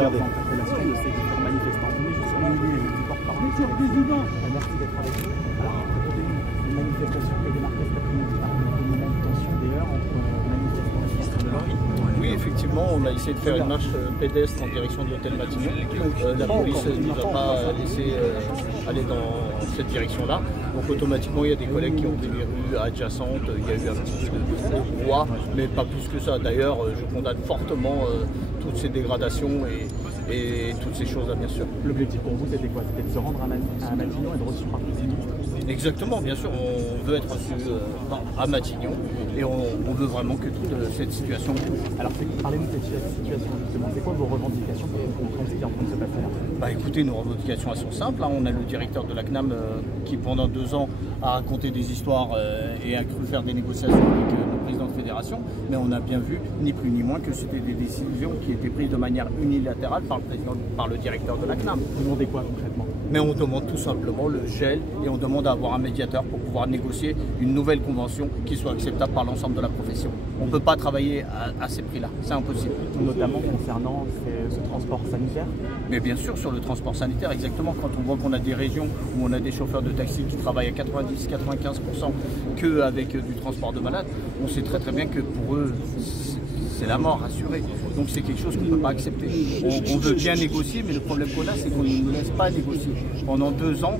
regardez. L'interpellation de ces différents manifestants. On est juste réunis avec les porte-parole. Merci d'être avec nous. Alors, racontez-nous une manifestation qui a démarqué cet après-midi par un moment de tension d'ailleurs entre manifestants et ministres de l'Ordre. Oui, effectivement, on a essayé de faire une marche pédestre en direction de l'hôtel Matignon. La police ne nous a pas laissé aller dans cette direction-là. Donc automatiquement, il y a des collègues qui ont pris les rues adjacentes. Il y a eu un petit peu de brouhaha, mais pas plus que ça. D'ailleurs, je condamne fortement toutes ces dégradations et toutes ces choses-là, bien sûr. L'objectif pour vous, c'était quoi? C'était de se rendre à Matignon et de recevoir les ministres? Exactement, bien sûr, on veut être reçu à Matignon et on veut vraiment que toute cette situation bouge. Alors parlez-nous de cette situation justement, c'est quoi vos revendications contre ce qui est en train de se passer là? Bah écoutez, nos revendications elles sont simples, hein. On a le directeur de la CNAM qui pendant 2 ans a raconté des histoires et a cru faire des négociations avec le président de fédération, mais on a bien vu, ni plus ni moins, que c'était des décisions qui étaient prises de manière unilatérale par le directeur de la CNAM. Vous demandez quoi concrètement? Mais on demande tout simplement le gel et on demande à avoir un médiateur pour pouvoir négocier une nouvelle convention qui soit acceptable par l'ensemble de la profession. On ne peut pas travailler à ces prix-là, c'est impossible. Notamment concernant ce transport sanitaire? Mais bien sûr, sur le transport sanitaire, exactement, quand on voit qu'on a des régions où on a des chauffeurs de taxi qui travaillent à 90-95% qu'avec du transport de malades, on sait très très bien que pour eux, c'est la mort assurée. Donc c'est quelque chose qu'on ne peut pas accepter. On veut bien négocier, mais le problème qu'on a, c'est qu'on ne nous laisse pas négocier. Pendant 2 ans,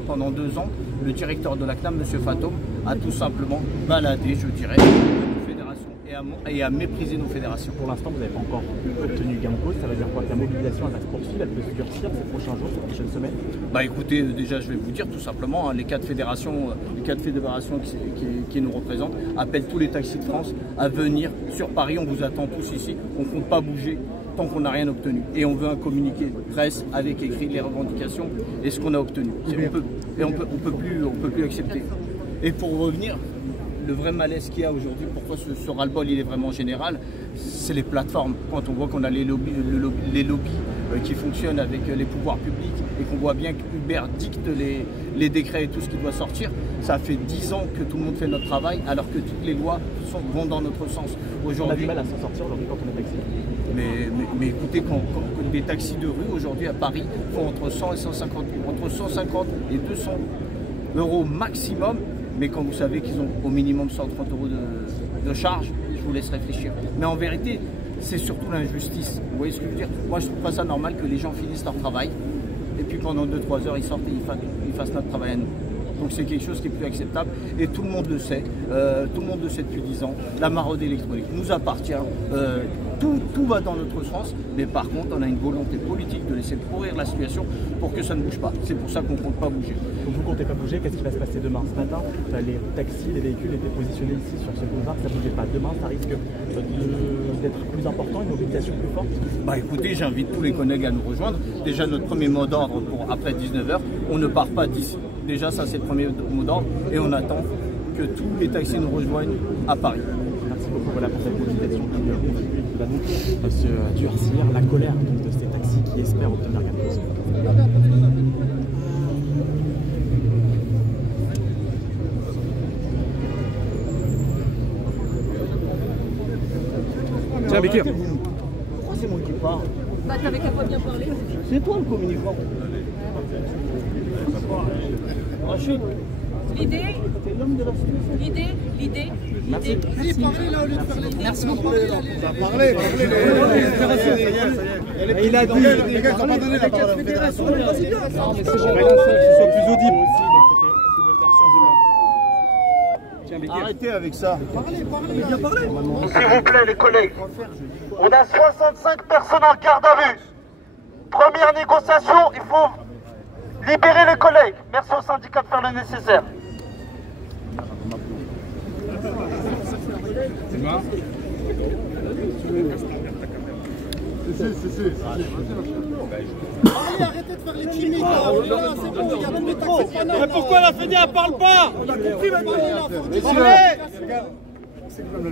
le directeur de la CNAM, M. Fantôme, a tout simplement baladé, je dirais, nos fédérations et a méprisé nos fédérations. Pour l'instant, vous n'avez pas encore obtenu gain de cause. Ça veut dire quoi? Que la mobilisation elle va se poursuivre, elle peut se durcir ces prochains jours, ces prochaines semaines? Bah écoutez, déjà je vais vous dire tout simplement, hein, les 4 fédérations qui nous représentent appellent tous les taxis de France à venir sur Paris. On vous attend tous ici, on ne compte pas bouger tant qu'on n'a rien obtenu. Et on veut un communiqué de presse avec écrit les revendications et ce qu'on a obtenu. On peut plus accepter. Et pour revenir, le vrai malaise qu'il y a aujourd'hui, pourquoi ce ras-le-bol il est vraiment général, c'est les plateformes. Quand on voit qu'on a les lobbies qui fonctionnent avec les pouvoirs publics et qu'on voit bien qu'Uber dicte les décrets et tout ce qui doit sortir, ça fait 10 ans que tout le monde fait notre travail alors que toutes les lois vont dans notre sens. On a du mal à s'en sortir aujourd'hui quand on est taxi. Mais écoutez, quand des taxis de rue aujourd'hui à Paris font entre 100 et 150, entre 150 et 200 euros maximum, mais quand vous savez qu'ils ont au minimum 130 euros de charge, je vous laisse réfléchir. Mais en vérité, c'est surtout l'injustice. Vous voyez ce que je veux dire? Moi, je ne trouve pas ça normal que les gens finissent leur travail et puis pendant 2-3 heures, ils sortent et ils fassent notre travail à nous. Donc c'est quelque chose qui est plus acceptable et tout le monde le sait. Tout le monde le sait depuis 10 ans. La maraude électronique nous appartient. Tout va dans notre sens, mais par contre, on a une volonté politique de laisser pourrir la situation pour que ça ne bouge pas. C'est pour ça qu'on ne compte pas bouger. Donc vous ne comptez pas bouger, qu'est-ce qui va se passer demain? Ce matin, les taxis, les véhicules étaient positionnés ici sur ce boulevard, ça ne bougeait pas. Demain, ça risque d'être plus important, une mobilisation plus forte? Bah écoutez, j'invite tous les collègues à nous rejoindre. Déjà, notre premier mot d'ordre pour après 19h, on ne part pas d'ici. Déjà, ça c'est le premier mot d'ordre et on attend que tous les taxis nous rejoignent à Paris. Merci beaucoup pour cette mobilisation qui va nous durcir la colère de ces taxis qui espèrent obtenir gain de cause. Tiens, Bekir. Pourquoi c'est moi qui parle? Bah t'avais qu'à pas bien parler. C'est toi le communicant. Rachid. L'idée, Merci. Merci beaucoup. Parlez. Il a dit. Les gars, ils n'ont pas donné la parole à la fédération. Non, mais c'est pour que ce soit plus audible aussi. Arrêtez avec ça. Parlez. Bien parler. S'il vous plaît, les collègues, on a 65 personnes en garde à vue. Première négociation, il faut libérer les collègues. Merci au syndicat de faire le nécessaire. C'est marrant. Allez, arrêtez de faire les timides là, c'est bon, il y a même les taxis. Mais pourquoi la Fédé elle parle pas? On a compris maintenant,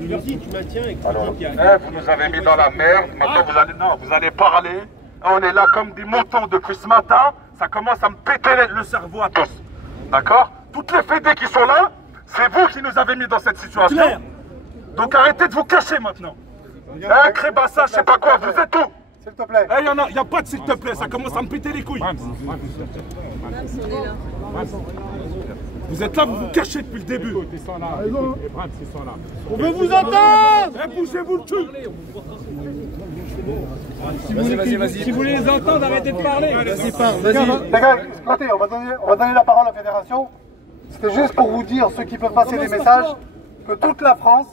Merci, tu maintiens et Alors, vous nous avez mis dans la merde, maintenant vous allez parler. On est là comme des moutons depuis ce matin, ça commence à me péter le cerveau à tous. D'accord? Toutes les fédés qui sont là, c'est vous qui nous avez mis dans cette situation. Donc arrêtez de vous cacher maintenant. Crébassa, je sais pas quoi, vous êtes où? s'il te plaît. Eh, il n'y a pas de s'il te plaît, ça commence à me péter les couilles. Vous êtes là, vous vous cachez depuis le début. On veut vous entendre. Eh, bougez-vous le cul. Si vous voulez les entendre, arrêtez de parler. Vas-y, parle, Les gars, écoutez, on va donner la parole à la fédération. C'était juste pour vous dire, ceux qui peuvent passer des messages, que toute la France,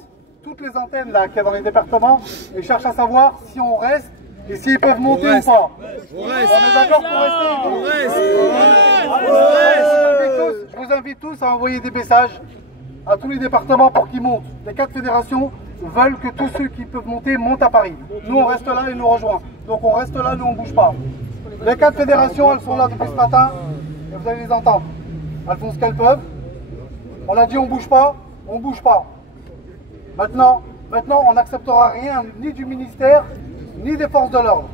toutes les antennes là qu'il y a dans les départements, ils cherchent à savoir si on reste et s'ils peuvent monter ou pas. On est d'accord pour rester. Je vous invite tous à envoyer des messages à tous les départements pour qu'ils montent. Les 4 fédérations veulent que tous ceux qui peuvent monter montent à Paris. Nous on reste là et nous rejoignent. Donc on reste là, nous on bouge pas. Les 4 fédérations, elles sont là depuis ce matin et vous allez les entendre. Elles font ce qu'elles peuvent. On a dit on bouge pas, on bouge pas. Maintenant on n'acceptera rien ni du ministère, ni des forces de l'ordre.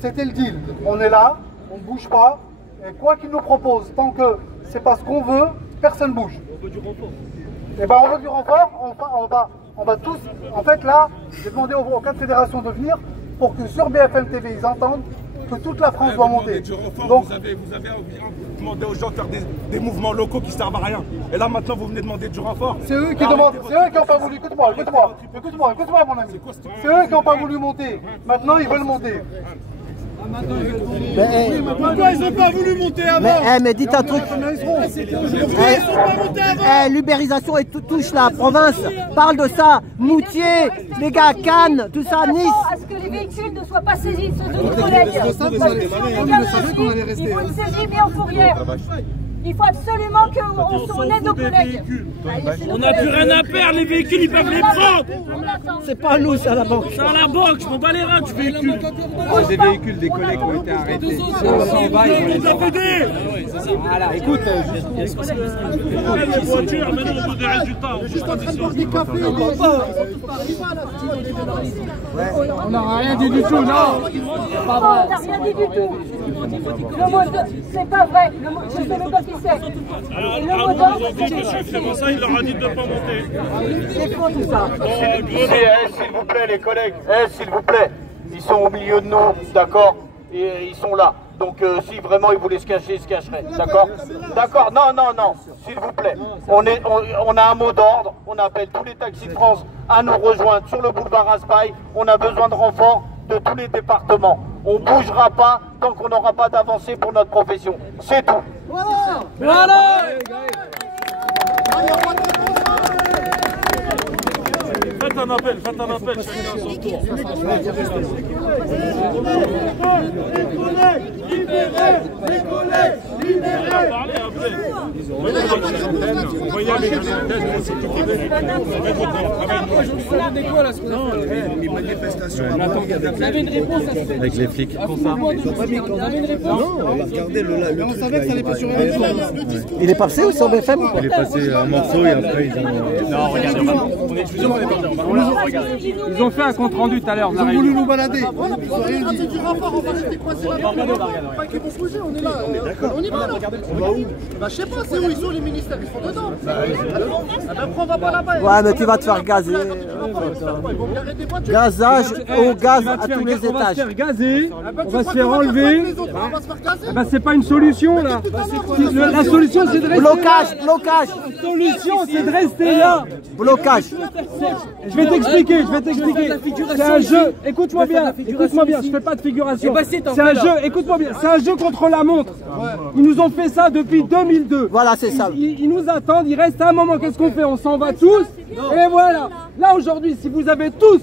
C'était le deal. On est là, on ne bouge pas, et quoi qu'ils nous proposent, tant que c'est pas ce qu'on veut, personne ne bouge. On veut du renfort. Et ben on veut du renfort, on va tous. En fait là, j'ai demandé aux 4 fédérations de venir pour que sur BFM TV ils entendent que toute la France doit monter. Donc, vous avez demandé aux gens de faire des mouvements locaux qui servent à rien. Et là maintenant vous venez demander du renfort. C'est eux qui demandent, c'est eux qui n'ont pas voulu. Écoute-moi mon ami. C'est eux qui n'ont pas voulu monter. Maintenant ils veulent monter. Pourquoi ils n'ont pas voulu monter avant? Mais dites un truc. L'ubérisation et touche la province. Parle de ça. Moutier, les gars, Cannes, tout ça, Nice. À ce que les véhicules ne soient pas saisis, ceux de nos collègues. Il faut une saisie mis en fourrière. Il faut absolument qu'on aide nos collègues. On n'a plus rien à perdre, les véhicules ils peuvent les prendre. C'est pas nous, c'est à la banque. C'est à la banque, je m'en bats les reins du véhicule. Des véhicules, des collègues qui ont été arrêtés. Si on s'en va, ils vont les aider. Voilà, écoute, les voitures, maintenant on veut des résultats. Juste en train de boire des cafés, on n'aura rien dit du tout, non. On n'a rien dit du tout. Le mot c'est pas vrai. Je sais même pas qui c'est. Le mot d'ordre, c'est ça, il leur a dit de ne pas monter. c'est faux tout ça. S'il vous plaît les collègues, s'il vous plaît, ils sont au milieu de nous, d'accord, et ils sont là. Donc si vraiment ils voulaient se cacher, ils se cacheraient, d'accord? D'accord, non, s'il vous plaît. On a un mot d'ordre, on appelle tous les taxis de France à nous rejoindre sur le boulevard Raspail. On a besoin de renforts de tous les départements. On ne bougera pas tant qu'on n'aura pas d'avancée pour notre profession. C'est tout. Voilà. Faites un appel, chacun à son tour. les manifestations. Avec les flics. Non, regardez le. On savait que ça allait pas sur Il est passé ou sur BFM ou quoi? Il est passé un morceau et après ils ont. Non, regardez, on est excusez, on est parti. Ils ont fait un compte rendu tout à l'heure. Ils ont voulu nous balader. On est là. On y va là. On va où? Bah je sais pas, c'est où ils sont les ministères, ils sont dedans. Après on va pas là-bas. Ouais, mais tu vas te faire gazer. Gazage au gaz à tous les On va se étages. faire gazer, on va se faire enlever. Bah c'est pas une solution là. La solution c'est de rester Blocage, là. blocage, La solution c'est de rester là. blocage. Je vais t'expliquer, C'est un jeu, écoute-moi bien, je fais pas de figuration. C'est un jeu, écoute-moi bien, c'est un jeu contre la montre. Ils nous ont fait ça depuis 2002. Voilà, c'est ça. Ils nous attendent, il reste un moment, qu'est-ce qu'on fait? On s'en va tous, et voilà. Là aujourd'hui, si vous avez tous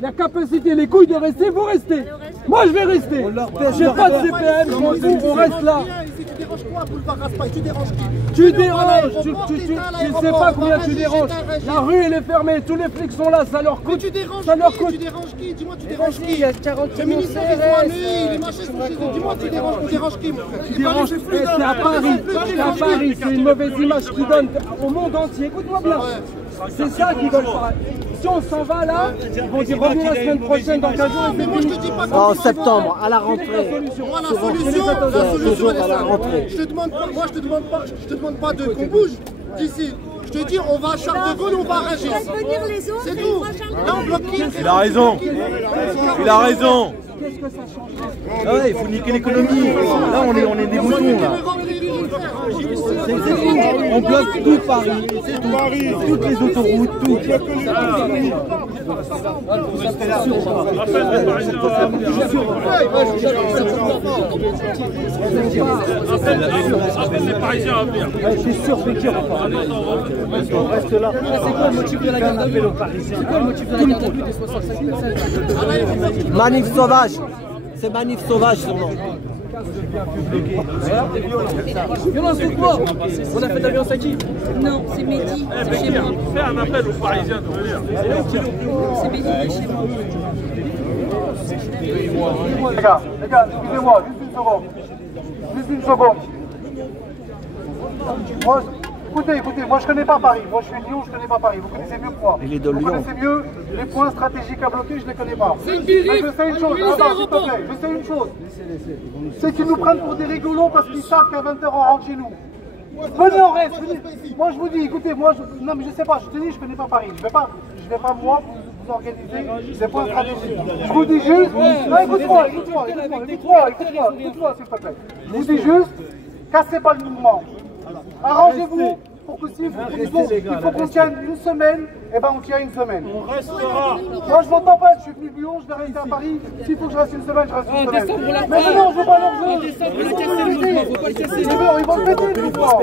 la capacité, les couilles de rester, vous restez. Moi je vais rester. J'ai pas de CPM, je m'en fous, on reste là. Tu déranges quoi, boulevard Raspail? Tu déranges qui? Tu déranges, tu sais pas combien tu déranges. La rue elle est fermée, tous les flics sont là, ça leur coûte. Tu déranges Ça leur qui? coûte. Tu déranges qui? Dis-moi, tu déranges qui? Le ministère, ils sont allés, les machins sont chez eux. Dis-moi, tu déranges qui, mon frère? Tu déranges, c'est à Paris, c'est une mauvaise image qu'ils donnent au monde entier. Écoute-moi bien. C'est ça qu'ils veulent faire. Si on s'en va là, ils vont dire revenez la semaine prochaine dans 15 jours. Mais moi, je te dis pas En septembre, à la rentrée. Moi, la solution, elle est à la simple. rentrée. Je te demande pas, moi, je te demande pas qu'on bouge d'ici. Je te dis, on va à Charles de Gaulle, on va à Rungis. C'est tout. Là, on bloque qui? Il a raison. Il a raison. Ah ouais, il faut niquer l'économie. Là, on est des moutons, là. C'est tout. On bloque tout Paris. C'est tout. Toutes les autoroutes, tout. Appelle les Parisiens à venir. Je suis sûr que on reste là. C'est quoi le motif de la garde à vue aux Parisiens? C'est quoi le motif de la garde à vue des 65 personnes? Manif sauvage. C'est manif sauvage son nom. Violence de quoi? On a fait de la violence à qui? Non, c'est Mehdi, c'est chez moi. Fais un appel aux Parisiens de venir. C'est Mehdi qui est chez moi. Les gars, excusez-moi, juste une seconde. Juste une seconde. Moi, écoutez, moi je connais pas Paris. Moi je suis de Lyon, je connais pas Paris. Vous connaissez mieux que moi. Il est de Vous Lyon. connaissez mieux les points stratégiques à bloquer, je les connais pas. Mais je sais une chose, attends, s'il te plaît, je sais une chose. C'est qu'ils nous prennent pour des rigolos parce qu'ils savent qu'à 20h on rentre chez nous. Venez, on reste. Moi je vous dis, écoutez, non mais je sais pas, je te dis, je connais pas Paris. Je vais pas moi vous organiser des points stratégiques. Je vous dis juste, non, écoute-moi, s'il te plaît. Je vous dis juste, cassez pas le mouvement. Arrangez-vous pour que s'il faut qu'on tienne une semaine, eh ben on tient une semaine. On restera. Moi je m'entends pas, je suis venu de Lyon, je vais rester à Paris. S'il faut que je reste une semaine, je reste une semaine. Mais non, je veux pas leur jeu. Ils vont le péter, le mouvement.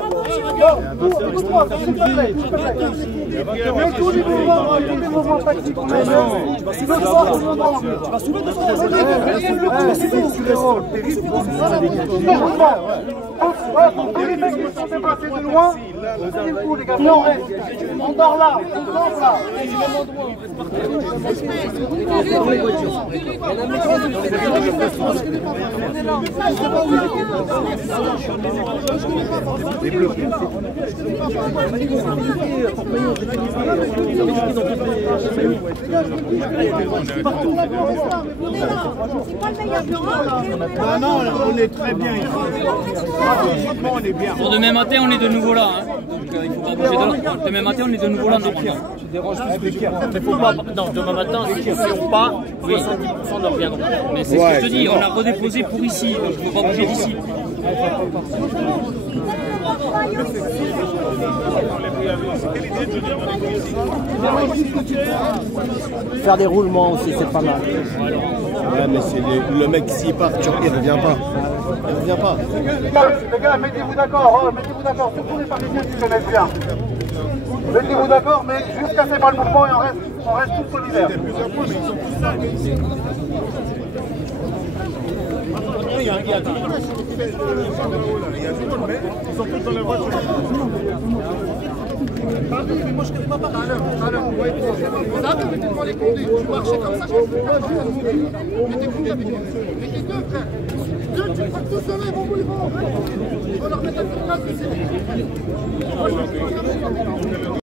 Écoute-moi, s'il te plaît. Mais tous les mouvements tactiques qu'on a fait, le soir au moment. Tu vas soulever de pour tous les mecs qui sont déplacés de loin, c'est le coup les gars. Non, on dort là, on dort là. Non, on est très bien. Pour demain matin, on est de nouveau là. Hein. Donc il faut pas bouger de là. Demain matin, on est de nouveau là. Mais faut pas. Non, demain matin, si on part, 70% ne reviendront. Mais c'est ce que je te dis, on a redéposé pour ici, donc il ne faut pas bouger d'ici. Faire des roulements aussi, c'est pas mal. Ouais, mais c'est le mec s'il part, il revient pas. Il revient pas. Les gars, mettez-vous d'accord, surtout les Parisiens qui connaissent bien. Mettez-vous d'accord, mais juste cassez pas le mouvement et on reste tous solidaires. Ils sont tous dans les voitures. Mais moi je connais pas Paris. Mettez devant les conduits, tu marchais comme ça, je ne sais pas. Mettez deux frères. Deux, tu crois que tout seul, ils vont vous les vendre. On va leur mettre un peu de place ici.